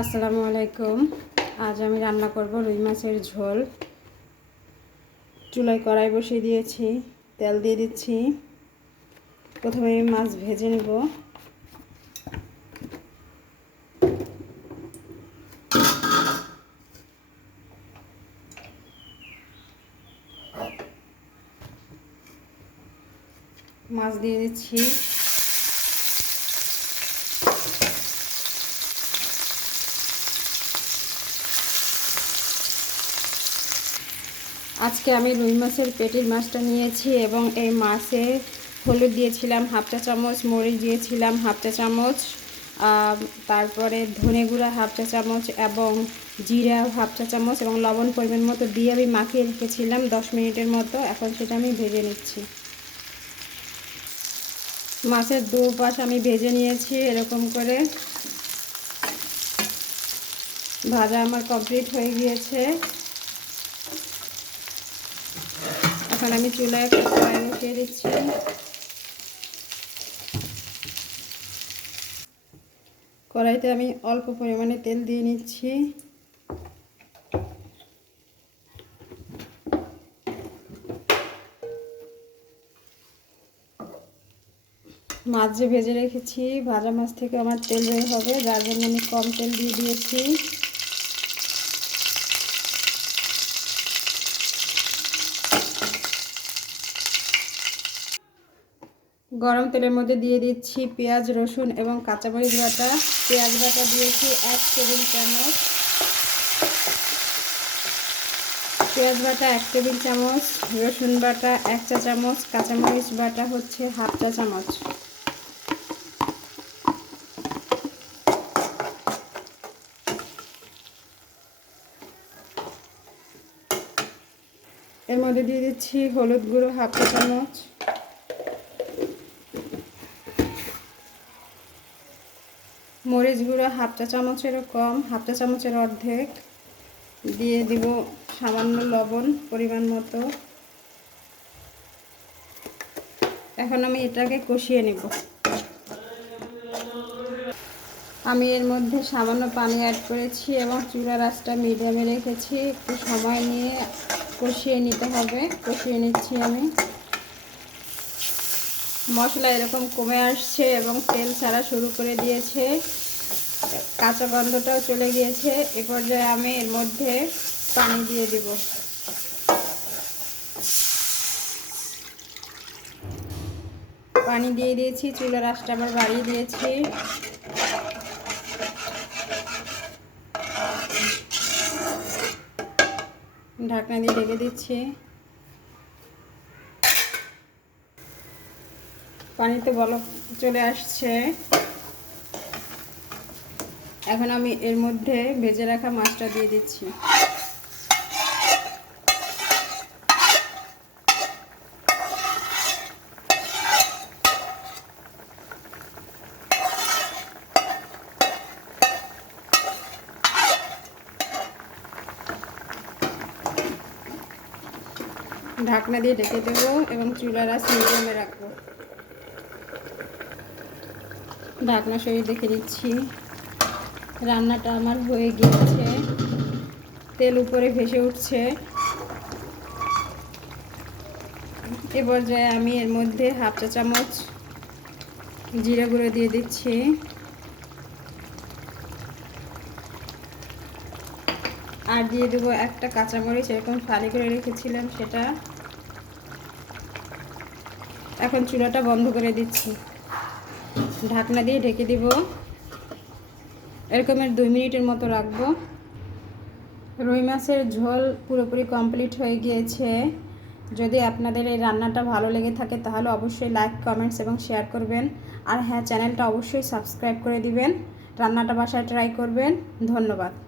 আসসালামু আলাইকুম। আজ আমি রান্না করব রুই মাছের ঝোল। চুলায় কড়াই বসিয়ে দিয়েছি, তেল দিয়ে দিচ্ছি। প্রথমে আমি মাছ ভেজে নেব। মাছ দিয়ে দিচ্ছি। আজকে আমি রুই মাছের পেটির মাছটা নিয়েছি এবং এই মাছে হলুদ দিয়েছিলাম হাফ চা চামচ, মরিচ দিয়েছিলাম হাফ চা চামচ তারপরে ধনে গুঁড়া হাফ চা চামচ এবং জিরা হাফ চা চামচ এবং লবণ পরিমাণ মতো দিয়ে আমি মাখিয়ে রেখেছিলাম দশ মিনিটের মতো। এখন সেটা আমি ভেজে নিচ্ছি। মাছের দু পাশ আমি ভেজে নিয়েছি এরকম করে। ভাজা আমার কমপ্লিট হয়ে গিয়েছে। এখন আমি চুলায় একটা কড়াই বসিয়ে দিচ্ছি। কড়াইতে আমি অল্প পরিমাণে তেল দিয়ে নিচ্ছি। মাছ যে ভেজে রেখেছি, ভাজা মাছ থেকে আমার তেল বের হবে, যার জন্য আমি কম তেল দিয়ে দিয়েছি। গরম তেলের মধ্যে দিয়ে দিচ্ছি পেঁয়াজ, রসুন এবং কাঁচামরিচ বাটা। পেঁয়াজ বাটা দিয়েছি এক টেবিল চামচ। পেঁয়াজ বাটা এক টেবিল চামচ, রসুন বাটা এক চা চামচ, কাঁচামরিচ বাটা হচ্ছে হাফ চা চামচ। এর মধ্যে দিয়ে দিচ্ছি হলুদ গুঁড়ো হাফ চা চামচ। মরিচ গুঁড়ো হাফ চা চামচেরও কম, হাফ চা চামচের অর্ধেক। দিয়ে দিব সামান্য লবণ পরিমাণ মতো। এখন আমি এটাকে কষিয়ে নেব। আমি এর মধ্যে সামান্য পানি অ্যাড করেছি এবং চুলা রাসটা মিডিয়ামে রেখেছি। একটু সময় নিয়ে কষিয়ে নিতে হবে। কষিয়ে নিচ্ছি আমি। মশলা এরকম কমে আসছে এবং তেল ছাড়া শুরু করে দিয়েছে। কাঁচা গন্ধটাও চলে গিয়েছে। এ পর্যায়ে আমি এর মধ্যে পানি দিয়ে দিব। পানি দিয়ে দিয়েছি, চুলার আঁচটা আবার বাড়িয়ে দিয়েছি। ঢাকনা দিয়ে ঢেকে দিচ্ছি। পানিতে বলক, চলে আসছে। এখন আমি এর মধ্যে ভেজে রাখা মাছটা দিয়ে দিচ্ছি। ঢাকনা দিয়ে ঢেকে দেবো এবং চুলার আস মিডিয়ামে রাখব। ঢাকনা সরিয়ে দেখে দিচ্ছি রান্নাটা আমার হয়ে গিয়েছে। তেল উপরে ভেসে উঠছে। এ পর্যায়ে আমি এর মধ্যে হাফ চা চামচ জিরা গুঁড়ো দিয়ে দিচ্ছি। আর দিয়ে দেবো একটা কাঁচামরিচ, এরকম ফালি করে রেখেছিলাম সেটা। এখন চুলাটা বন্ধ করে দিচ্ছি। ঢাকনা দিয়ে ঢেকে দিব। এরকমের দুই মিনিটের মতো রাখব। রুই মাছের ঝোল পুরোপুরি কমপ্লিট হয়ে গিয়েছে। যদি আপনাদের এই রান্নাটা ভালো লেগে থাকে, তাহলে অবশ্যই লাইক, কমেন্টস এবং শেয়ার করবেন। আর হ্যাঁ চ্যানেলটা অবশ্যই সাবস্ক্রাইব করে দিবেন। রান্নাটা বাসায় ট্রাই করবেন। ধন্যবাদ।